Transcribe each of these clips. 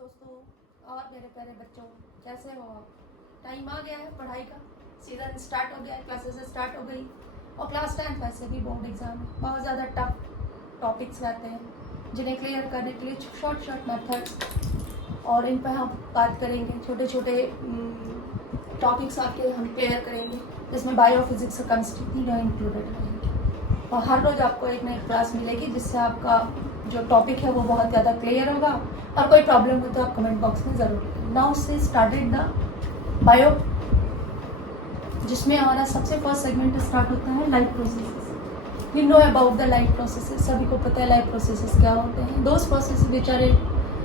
दोस्तों और मेरे प्यारे बच्चों, कैसे हो आप? टाइम आ गया है पढ़ाई का, सीज़न स्टार्ट हो गया है, क्लासेस स्टार्ट हो गई और क्लास 10 वैसे भी बोर्ड एग्ज़ाम है। बहुत ज़्यादा टफ टॉपिक्स रहते हैं जिन्हें क्लियर करने के लिए शॉर्ट मेथड्स और इन पर हम बात करेंगे। छोटे छोटे टॉपिक्स आपके हम क्लियर करेंगे जिसमें बायो फिजिक्स और केमिस्ट्री तीनों इंक्लूडेड रहेंगे और हर रोज़ आपको एक नई क्लास मिलेगी जिससे आपका जो टॉपिक है वो बहुत ज़्यादा क्लियर होगा। और कोई प्रॉब्लम हो तो आप कमेंट बॉक्स में ज़रूर लिखें। नाउ से स्टार्टेड द बायो, जिसमें हमारा सबसे फर्स्ट सेगमेंट स्टार्ट होता है life processes. We know about the life processes, सभी को पता है लाइफ प्रोसेसेस क्या होते हैं। Those process which are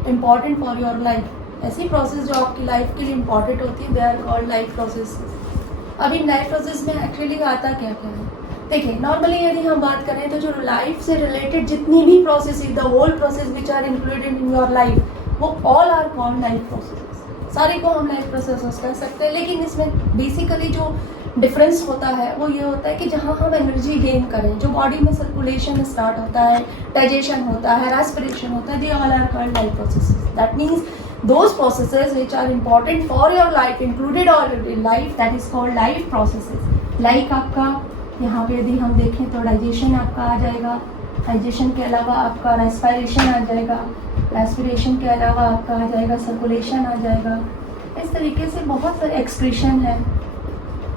important for your life, ऐसी प्रोसेस जो आपकी लाइफ के लिए इम्पॉर्टेंट होती है, they are called life processes. अब इन लाइफ प्रोसेस में एक्चुअली आता क्या क्या है, देखिए नॉर्मली यदि हम बात करें तो जो लाइफ से रिलेटेड जितनी भी process, the whole process which are included in your life, वो all are called life processes. सारे को हम लाइफ प्रोसेसेस कह सकते हैं, लेकिन इसमें बेसिकली जो डिफरेंस होता है वो ये होता है कि जहाँ हम एनर्जी गेन करें, जो बॉडी में सर्कुलेशन स्टार्ट होता है, डाइजेशन होता है, रेस्पिरेशन होता है, they all are called life processes. That means those processes which are important for your life, included all in life, that is called life processes. Like आपका यहाँ पे यदि हम देखें तो डाइजेशन आपका आ जाएगा, डाइजेशन के अलावा आपका रेस्पिरेशन आ जाएगा, रेस्पिरेशन के अलावा आपका आ जाएगा सर्कुलेशन आ जाएगा। इस तरीके से बहुत सारे एक्सक्रीशन है।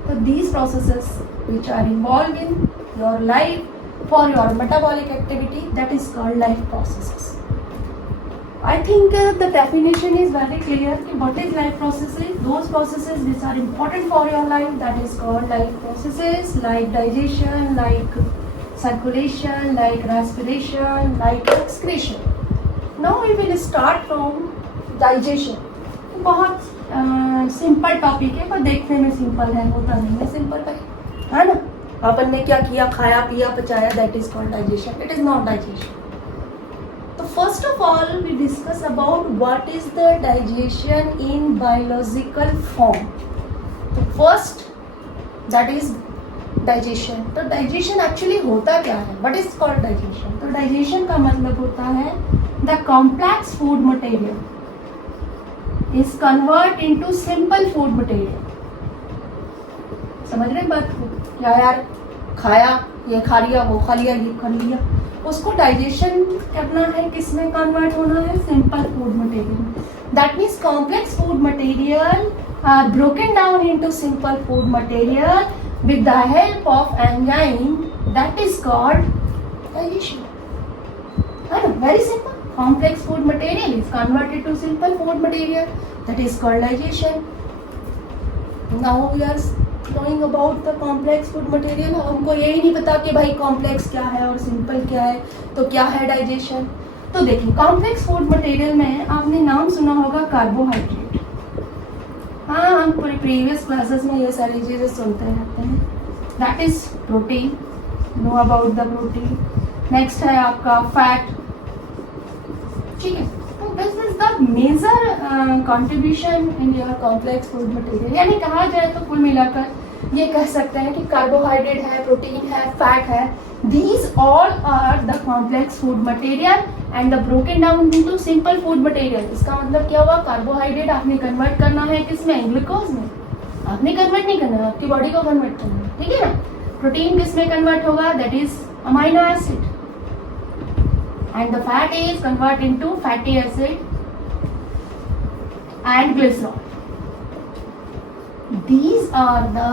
तो these processes which are involved in your life for your metabolic activity, that is called life processes. I think the definition is very clear कि what is life processes. Those processes which are important for your life, that is called life processes, like digestion, like circulation, like respiration, like excretion. Now we will start from digestion. बहुत simple topic है, पर देखने में simple है, होता नहीं है simple है ना। अपन ने क्या किया, खाया पिया पचाया, that is called digestion. It is not digestion. So first of all we discuss about what is the digestion in biological form. तो first that is digestion. तो digestion actually होता क्या है, what is called digestion? तो digestion का मतलब होता है the complex food material is convert into simple food material. समझ रहे बात को? यार खाया, ये खा लिया, वो खा लिया, ये खा लिया, उसको डाइजेशन करना है, किसमें कन्वर्ट होना है, simple food material. That means complex food material are broken down into simple food material with the help of enzyme, that is called digestion. है ना, very simple. Complex food material is converted to simple food material, that is called digestion. Now we are knowing about the complex food material. हमको यही नहीं पता कि भाई complex क्या है और सिंपल क्या है, तो क्या है डाइजेशन। तो देखिए कॉम्प्लेक्स फूड मटेरियल में आपने नाम सुना होगा कार्बोहाइड्रेट। हाँ, हम पूरे प्रीवियस क्लासेस में ये सारी चीज़ें सुनते रहते हैं। That is protein, know about the protein. Next है आपका फैट, ठीक है। तो this is the major contribution in your complex food material. यानी कहा जाए तो कुल मिलाकर ये कह सकते हैं कि कार्बोहाइड्रेट है, प्रोटीन है, फैट है, these all are the complex food material and the broken down into simple food material. इसका मतलब क्या हुआ, कार्बोहाइड्रेट आपने कन्वर्ट करना है किसमें, ग्लूकोज में। आपने कन्वर्ट नहीं करना है, आपकी बॉडी को कन्वर्ट करना है, ठीक है ना। प्रोटीन किसमें कन्वर्ट होगा, that is amino acid, and the fat is convert into fatty acid and glycerol. These are the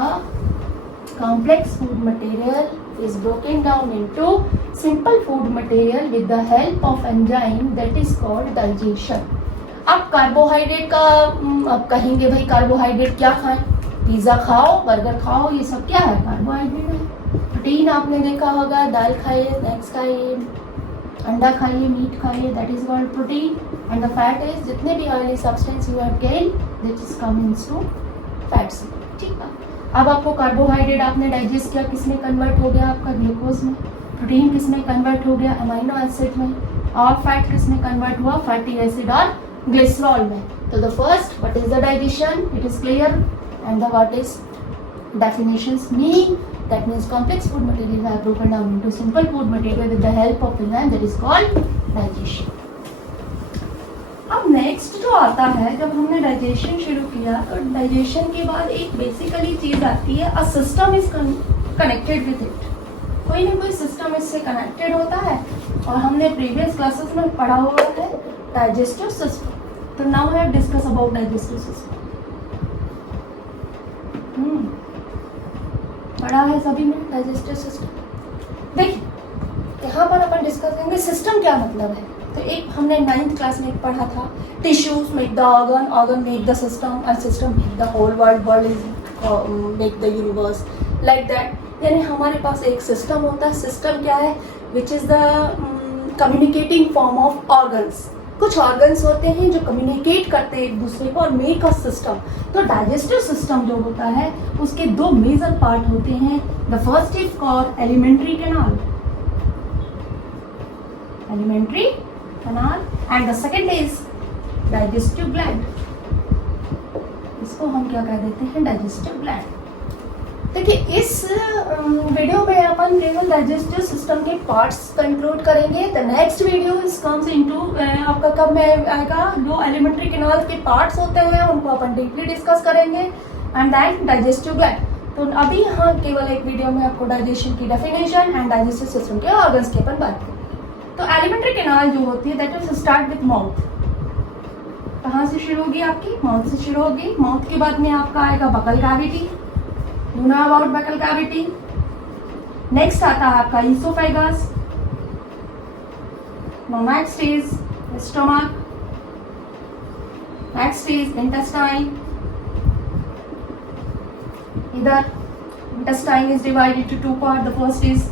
complex food material is broken down into simple food material with the help of enzyme, that is called digestion. अब carbohydrate का अब कहेंगे भाई carbohydrate क्या खाएं, pizza खाओ, burger खाओ, ये सब क्या है, कार्बोहाइड्रेट है। प्रोटीन आपने देखा होगा, दाल खाइए, एग्स खाइए, अंडा खाइए, मीट खाइए, that is called protein. And the fat is जितने भी oily substance you have gain, that is comings to fats, ठीक है। अब आपको कार्बोहाइड्रेट आपने डाइजेस्ट किया, किसमें कन्वर्ट हो गया, आपका ग्लूकोज में। प्रोटीन किसमें कन्वर्ट हो गया, अमाइनो एसिड में। और फैट किसमें कन्वर्ट हुआ, फैटी एसिड और ग्लिसरॉल में। तो the first, what is the digestion, it is clear. And the what is definitions, meaning that means complex food materials are broken down into simple food material with the help of enzyme, that is called digestion. अब next जो आता है, जब हमने digestion शुरू किया तो digestion के बाद एक बेसिकली चीज आती है, a system is connected with it. कोई ना कोई सिस्टम इससे कनेक्टेड होता है, और हमने प्रीवियस क्लासेस में पढ़ा हुआ है डाइजेस्टिव सिस्टम। तो now have discuss about digestive system. पढ़ा है सभी में डाइजेस्टिव सिस्टम। देखिए यहाँ पर अपन डिस्कस करेंगे सिस्टम क्या मतलब है। तो एक हमने 9th क्लास में पढ़ा था, tissues make the organ, organ make the system, and system make the whole world, world is make the universe, like that. यानी हमारे पास एक सिस्टम होता है। सिस्टम क्या है? Which is the communicating form of organs. कुछ ऑर्गन्स होते हैं जो कम्युनिकेट करते हैं एक दूसरे को और मेक अ सिस्टम। तो डाइजेस्टिव सिस्टम जो होता है उसके दो मेजर पार्ट होते हैं। The first is called alimentary canal, alimentary canal, and the second is digestive gland. इसको हम क्या कह देते हैं? Digestive gland. देखिए इस वीडियो में अपन केवल डाइजेस्टिव सिस्टम के पार्ट्स कंक्लूड करेंगे। The next video is comes into आपका कब में आएगा, जो एलिमेंट्री कैनाल के पार्ट्स होते हैं उनको अपन डीपली डिस्कस करेंगे, एंड देन डाइजेस्टिव ग्लैंड। तो अभी यहाँ केवल एक वीडियो में आपको डाइजेशन की डेफिनेशन एंड डाइजेस्टिव सिस्टम के ऑर्गन्स के अपन बात करेंगे। तो एलिमेंट्री कैनाल जो होती है that is start with mouth. कहाँ से शुरू होगी? आपकी माउथ से शुरू होगी। माउथ के बाद में आपका आएगा buccal cavity. You know about buccal cavity. Next आता है आपका esophagus. Now next is stomach. Next is intestine. इधर intestine is divided into two parts. The first is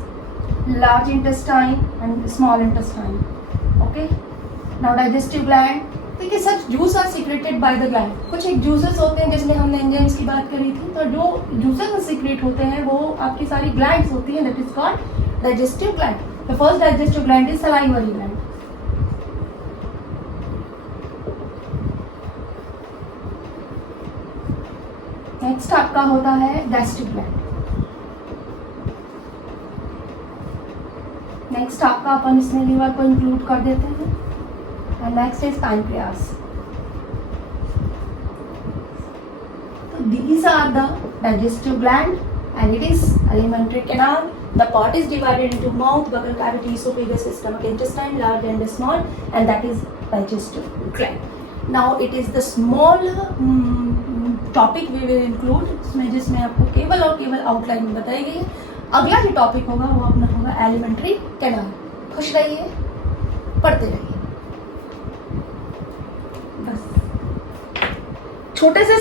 large intestine and small intestine. Okay. Now digestive gland. देखिए sir juice are secreted by the gland. कुछ एक juices होते हैं जिसमें हमने enzymes की बात करी थी। तो जो जूसेस सीक्रेट होते हैं वो आपकी सारी ग्लैंड्स होती हैं, that is called digestive gland. The first digestive gland is salivary gland. Next आपका होता है गैस्ट्रिक ग्लैंड। नेक्स्ट आपका अपन इसमें लीवर को इंक्लूड कर देते हैं, and next is pancreas. So these are the digestive gland, and it is alimentary canal. The part is divided into mouth, buccal cavity, esophagus, stomach, intestine, large and small, and that is digestive gland. Now it is the small topic we will include, जिसमें आपको केवल और केवल outline बताई गई है। अगला जो टॉपिक होगा वो अपना होगा एलिमेंट्री कैनाल। खुश रहिए, पढ़ते रहिए। छोटे से